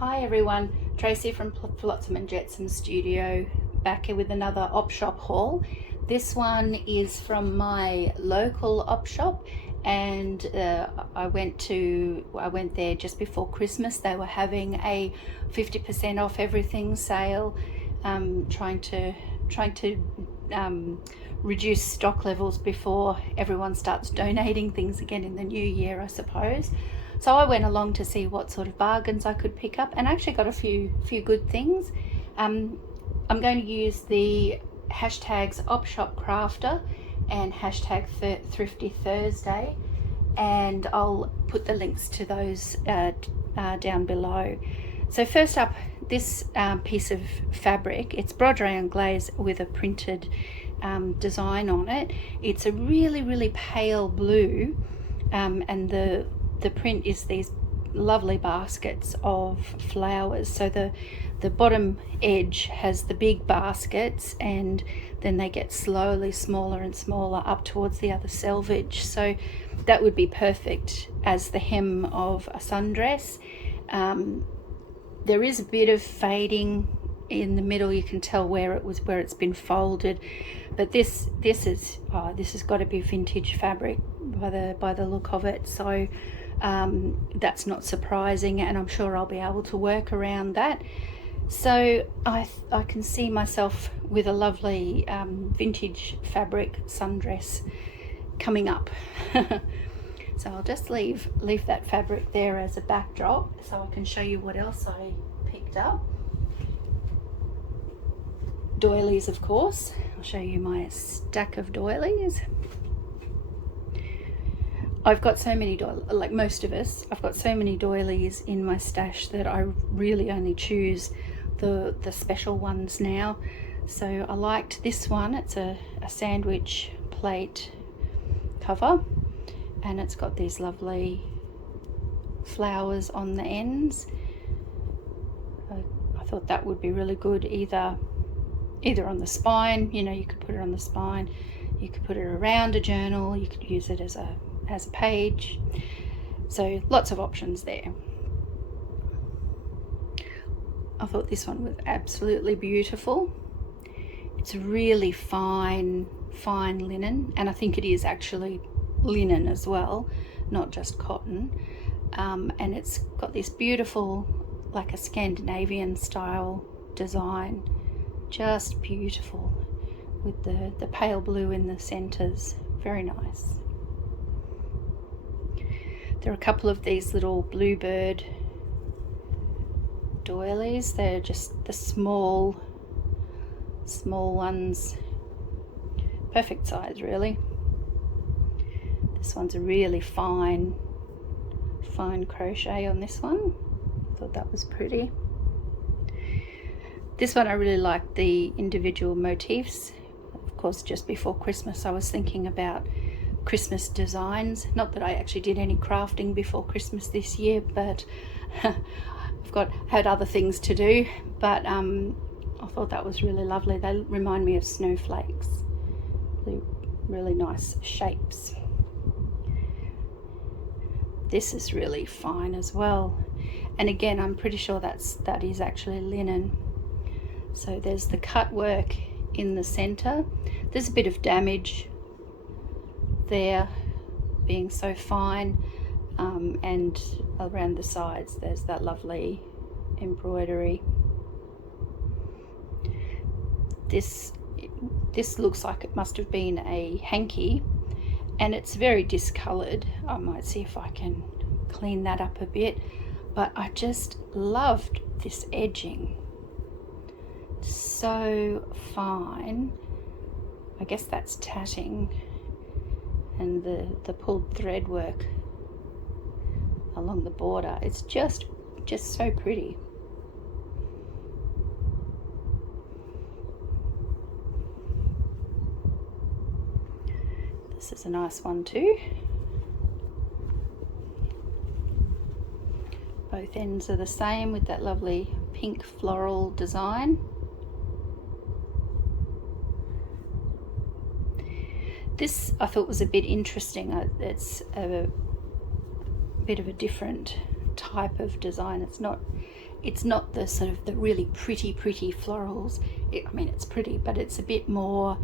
Hi everyone, Tracy from Flotsam and Jetsam Studio back here with another op shop haul. This one is from my local op shop, and I went there just before Christmas. They were having a 50% off everything sale, trying to reduce stock levels before everyone starts donating things again in the new year, I suppose. So I went along to see what sort of bargains I could pick up, and I actually got a few good things. I'm going to use the hashtags OpShopCrafter and hashtag Thrifty Thursday, and I'll put the links to those down below. So first up, this piece of fabric, it's broderie glaze with a printed design on it. It's a really pale blue, and the print is these lovely baskets of flowers. So the bottom edge has the big baskets, and then they get slowly smaller and smaller up towards the other selvage. So that would be perfect as the hem of a sundress. There is a bit of fading in the middle. You can tell where it's been folded, but this has got to be vintage fabric by the look of it. So that's not surprising, and I'm sure I'll be able to work around that. So I can see myself with a lovely vintage fabric sundress coming up. So I'll just leave that fabric there as a backdrop so I can show you what else I picked up. Doilies, of course. I'll show you my stack of doilies. I've got so many doilies, like most of us, I've got so many doilies in my stash that I really only choose the special ones now. So I liked this one. It's a sandwich plate cover, and it's got these lovely flowers on the ends. I thought that would be really good either on the spine. You know, you could put it on the spine, you could put it around a journal, you could use it as a page. So lots of options there. I thought this one was absolutely beautiful. It's really fine linen, and I think it is actually linen as well, not just cotton. And it's got this beautiful, like a Scandinavian style design, just beautiful, with the pale blue in the centers. Very nice. There are a couple of these little bluebird doilies. They're just the small ones, perfect size really. This one's a really fine crochet on this one. I thought that was pretty. This one I really like the individual motifs. Of course, just before Christmas I was thinking about Christmas designs. Not that I actually did any crafting before Christmas this year, but I've had other things to do. But I thought that was really lovely. They remind me of snowflakes. Really nice shapes. This is really fine as well, and again I'm pretty sure that is actually linen. So there's the cut work in the center. There's a bit of damage there, being so fine, and around the sides there's that lovely embroidery. This looks like it must have been a hanky, and it's very discolored. I might see if I can clean that up a bit, but I just loved this edging. So fine. I guess that's tatting, and the pulled thread work along the border. It's just so pretty. This is a nice one too. Both ends are the same with that lovely pink floral design. This I thought was a bit interesting. It's a bit of a different type of design. It's not it's not the sort of the really pretty florals. I mean, it's pretty, but it's a bit more,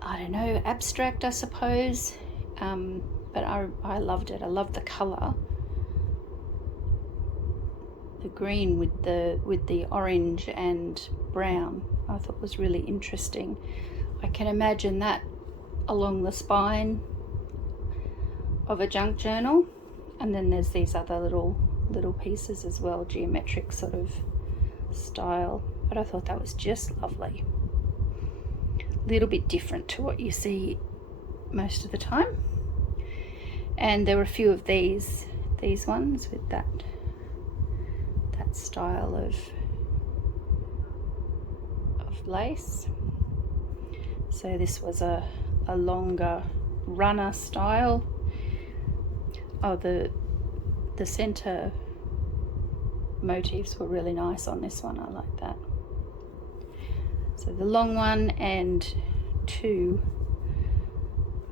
I don't know, abstract, I suppose. But I loved it. I loved the colour. The green with the orange and brown, I thought was really interesting. I can imagine that along the spine of a junk journal. And then there's these other little pieces as well, geometric sort of style. But I thought that was just lovely. A little bit different to what you see most of the time. And there were a few of these ones with that style of lace. So this was a longer runner style. Oh, the center motifs were really nice on this one. I like that. So the long one and two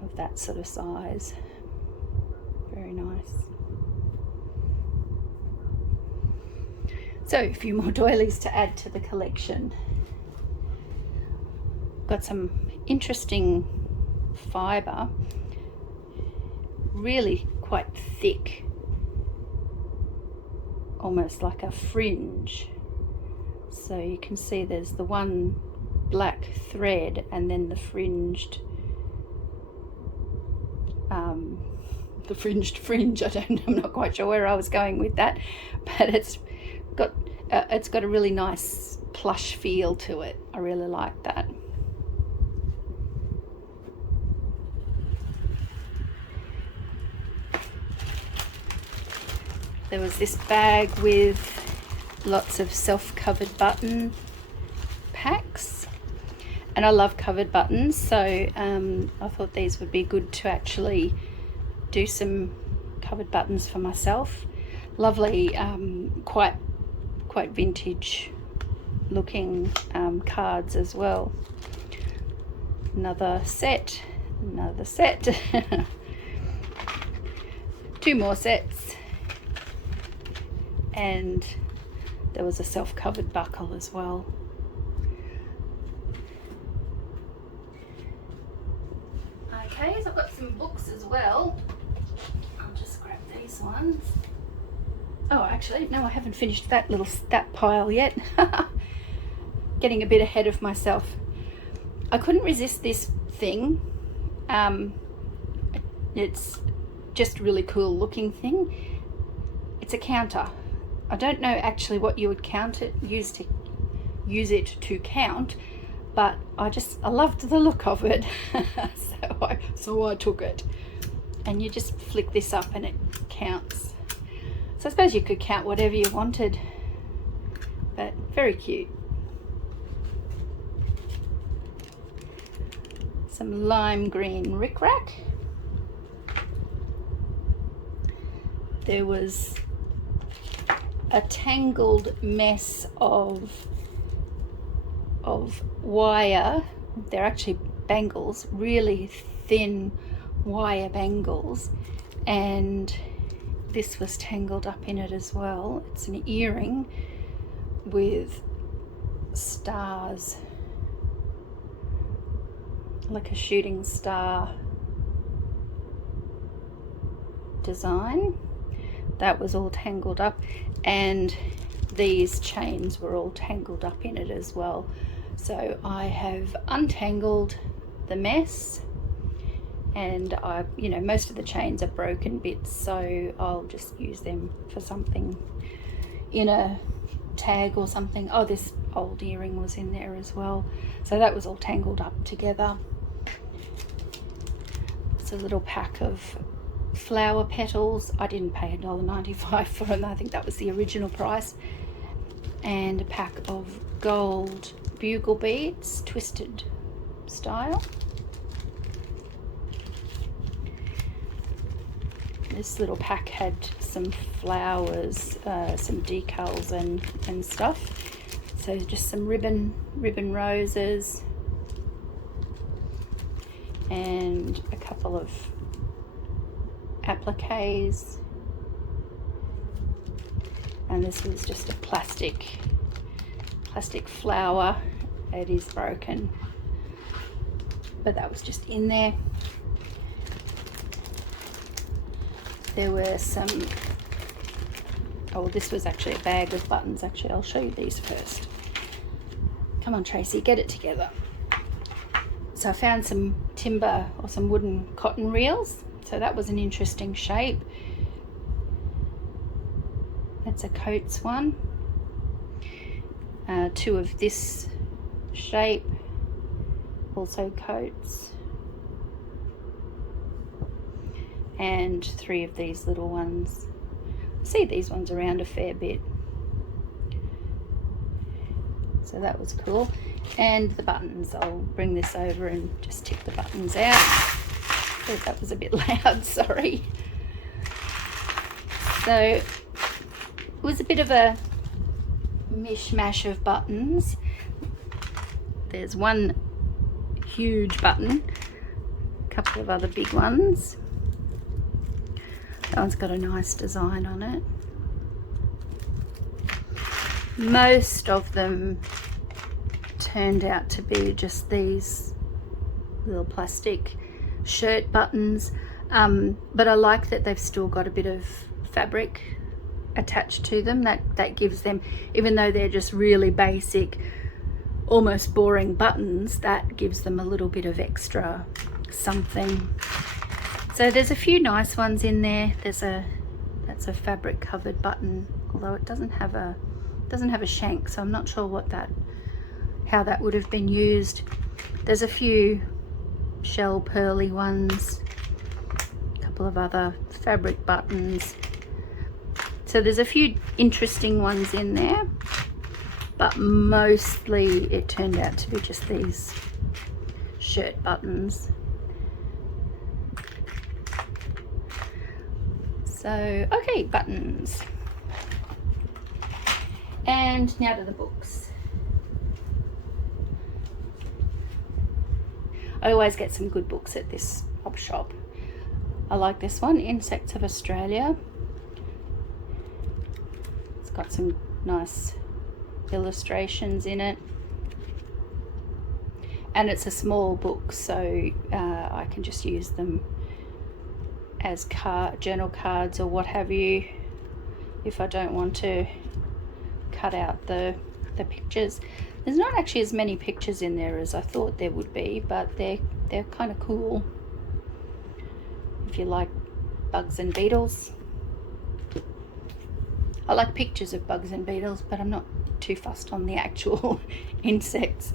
of that sort of size. Very nice. So a few more doilies to add to the collection. Got some interesting fibre, really quite thick, almost like a fringe. So you can see there's the one black thread and then the fringed fringe. I'm not quite sure where I was going with that, but it's got a really nice plush feel to it. I really like that. There was this bag with lots of self-covered button packs, and I love covered buttons, so I thought these would be good to actually do some covered buttons for myself. Lovely, quite vintage looking cards as well. Another set, two more sets, and there was a self-covered buckle as well. Okay, so I've got some books as well. I'll just grab these ones. Oh, actually, no, I haven't finished that pile yet. Getting a bit ahead of myself. I couldn't resist this thing. It's just a really cool looking thing. It's a counter. I don't know actually what you would use it to count, but I loved the look of it. so I took it. And you just flick this up and it counts. So I suppose you could count whatever you wanted, but very cute. Some lime green rickrack. There was a tangled mess of wire. They're actually bangles, really thin wire bangles, and this was tangled up in it as well. It's an earring with stars, like a shooting star design. That was all tangled up, and these chains were all tangled up in it as well. So I have untangled the mess, and most of the chains are broken bits, so I'll just use them for something in a tag or something. Oh, this old earring was in there as well, so that was all tangled up together. It's a little pack of flower petals. I didn't pay $1.95 for them. I think that was the original price. And a pack of gold bugle beads, twisted style. This little pack had some flowers, some decals and stuff. So just some ribbon roses and a couple of appliques And this is just a plastic flower. It is broken, but that was just in there. There were some, oh, this was actually a bag of buttons. Actually, I'll show you these first. Come on, Tracy, get it together. So I found some timber or some wooden cotton reels. So that was an interesting shape. That's a Coates one. Two of this shape, also Coates. And 3 of these little ones. I see these ones around a fair bit. So that was cool. And the buttons, I'll bring this over and just tip the buttons out. Oh, that was a bit loud, sorry. So it was a bit of a mishmash of buttons. There's one huge button, a couple of other big ones. That one's got a nice design on it. Most of them turned out to be just these little plastic shirt buttons, but I like that they've still got a bit of fabric attached to them. That gives them, even though they're just really basic, almost boring buttons, that gives them a little bit of extra something. So there's a few nice ones in there. That's a fabric covered button, although it doesn't have a shank, so I'm not sure how that would have been used. There's a few shell pearly ones, a couple of other fabric buttons. So there's a few interesting ones in there, but mostly it turned out to be just these shirt buttons. So, okay, buttons. And now to the books. I always get some good books at this op shop. I like this one, Insects of Australia. It's got some nice illustrations in it. And it's a small book, so I can just use them as journal cards or what have you, if I don't want to cut out the pictures. There's not actually as many pictures in there as I thought there would be, but they're kind of cool if you like bugs and beetles. I like pictures of bugs and beetles, but I'm not too fussed on the actual insects.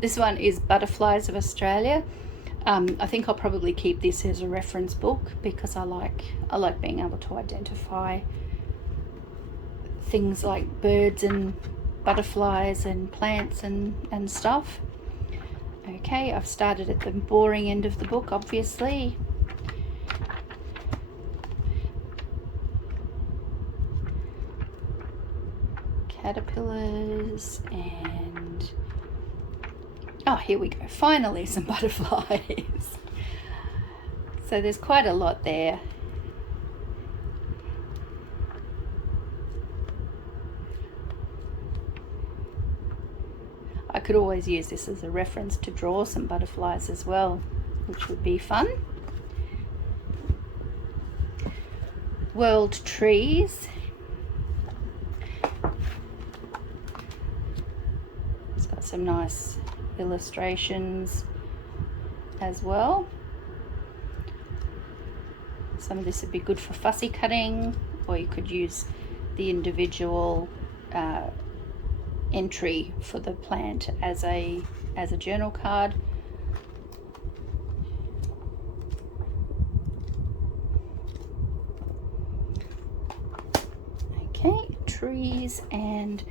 This one is Butterflies of Australia. I think I'll probably keep this as a reference book because I like being able to identify things like birds and butterflies and plants and stuff. Okay, I've started at the boring end of the book, obviously. Caterpillars and oh, here we go, finally some butterflies. So there's quite a lot there. I could always use this as a reference to draw some butterflies as well, which would be fun. World Trees. It's got some nice illustrations as well. Some of this would be good for fussy cutting, or you could use the individual entry for the plant as a journal card. Okay, trees, and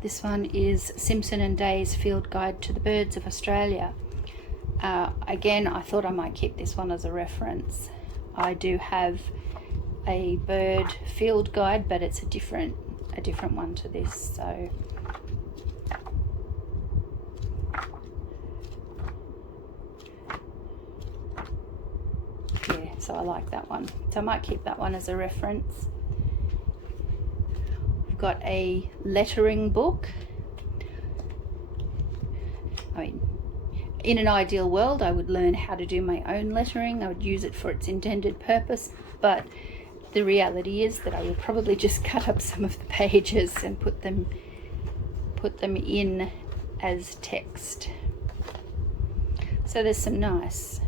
this one is Simpson and Day's Field Guide to the Birds of Australia. Again, I thought I might keep this one as a reference. I do have a bird field guide, but it's a different one to this. So yeah, so I like that one. So I might keep that one as a reference. got a lettering book. I mean, in an ideal world, I would learn how to do my own lettering. I would use it for its intended purpose, but the reality is that I would probably just cut up some of the pages and put them in as text. So there's some nice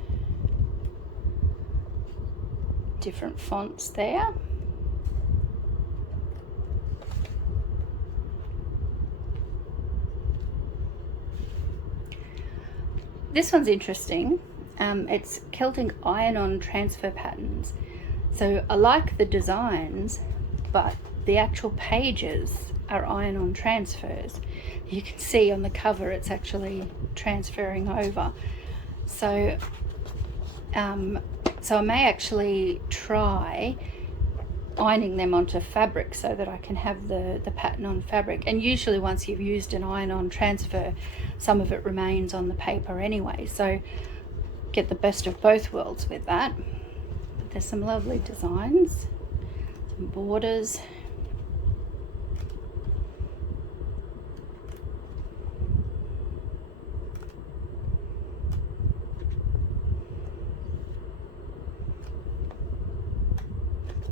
different fonts there. This one's interesting. It's Celtic iron-on transfer patterns. So I like the designs, but the actual pages are iron-on transfers. You can see on the cover it's actually transferring over. So I may actually try ironing them onto fabric so that I can have the pattern on fabric. And usually once you've used an iron-on transfer, some of it remains on the paper anyway, so get the best of both worlds with that. But there's some lovely designs, some borders.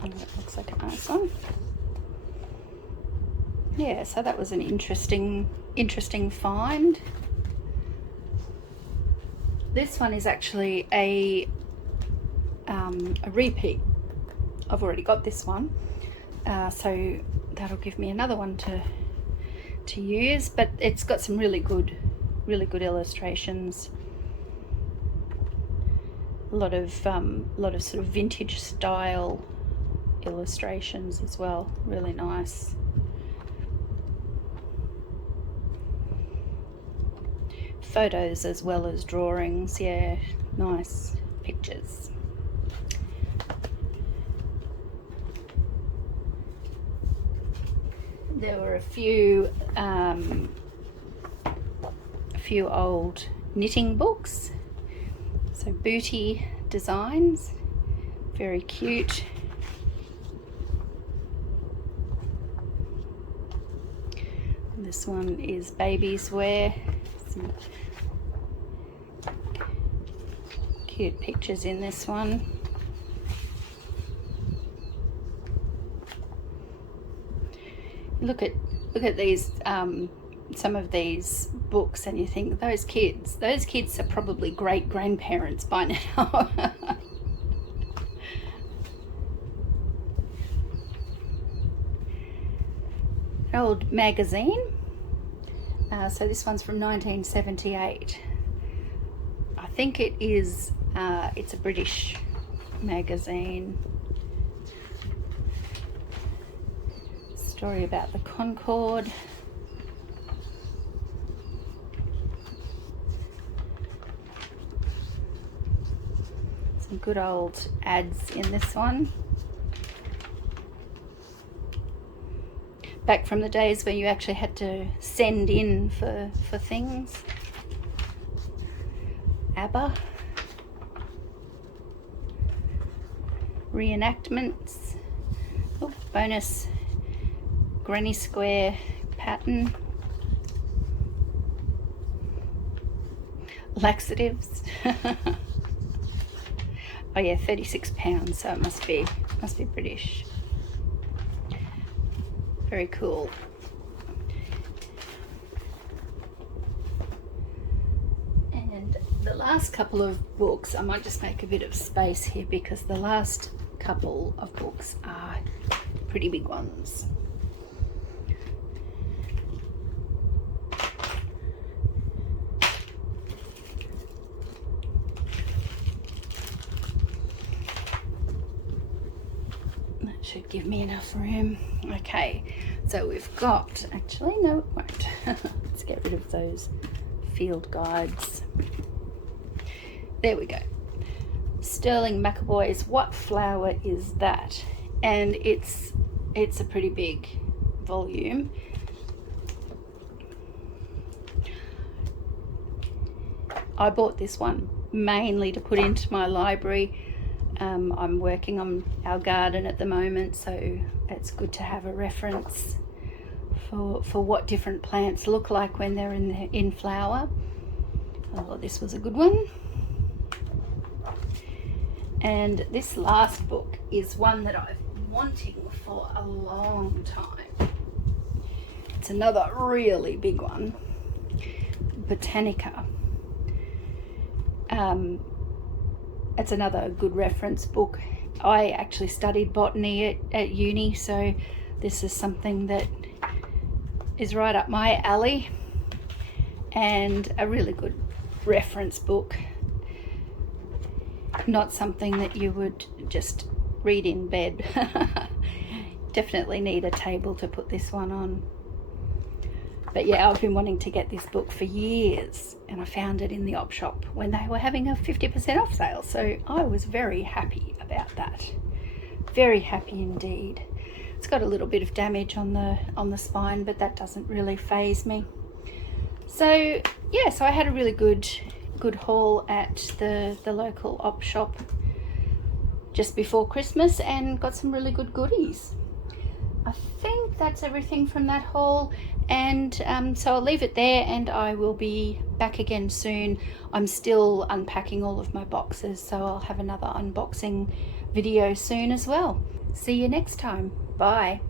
Oh, that looks like a nice one. Yeah, so that was an interesting find. This one is actually a repeat. I've already got this one, so that'll give me another one to use. But it's got some really good illustrations. A lot of sort of vintage style illustrations as well. Really nice. Photos as well as drawings. Yeah, nice pictures. There were a few old knitting books, so booty designs, very cute. And this one is babies wear. Some cute pictures in this one. Look at these some of these books and you think those kids are probably great grandparents by now. An old magazine. So this one's from 1978. I think it is, it's a British magazine. Story about the Concorde. Some good old ads in this one. Back from the days where you actually had to send in for things. ABBA. Reenactments. Oh, bonus granny square pattern. Laxatives. Oh yeah, £36, so it must be British. Very cool. And the last couple of books, I might just make a bit of space here because the last couple of books are pretty big ones. That should give me enough room. Okay, so we've got, actually no it won't. Let's get rid of those field guides. There we go. Sterling McAvoy's What Flower Is That? And it's a pretty big volume. I bought this one mainly to put into my library. I'm working on our garden at the moment, so it's good to have a reference. for what different plants look like when they're in flower. Oh, this was a good one. And this last book is one that I've been wanting for a long time. It's another really big one, Botanica. It's another good reference book. I actually studied botany at uni, so this is something that is right up my alley and a really good reference book. Not something that you would just read in bed. Definitely need a table to put this one on. But yeah, I've been wanting to get this book for years, and I found it in the op shop when they were having a 50% off sale. So I was very happy about that. Very happy indeed. It's got a little bit of damage on the spine, but that doesn't really faze me. So yeah, so I had a really good haul at the local op shop just before Christmas and got some really good goodies. I think that's everything from that haul, and so I'll leave it there and I will be back again soon. I'm still unpacking all of my boxes, so I'll have another unboxing video soon as well. See you next time. Bye.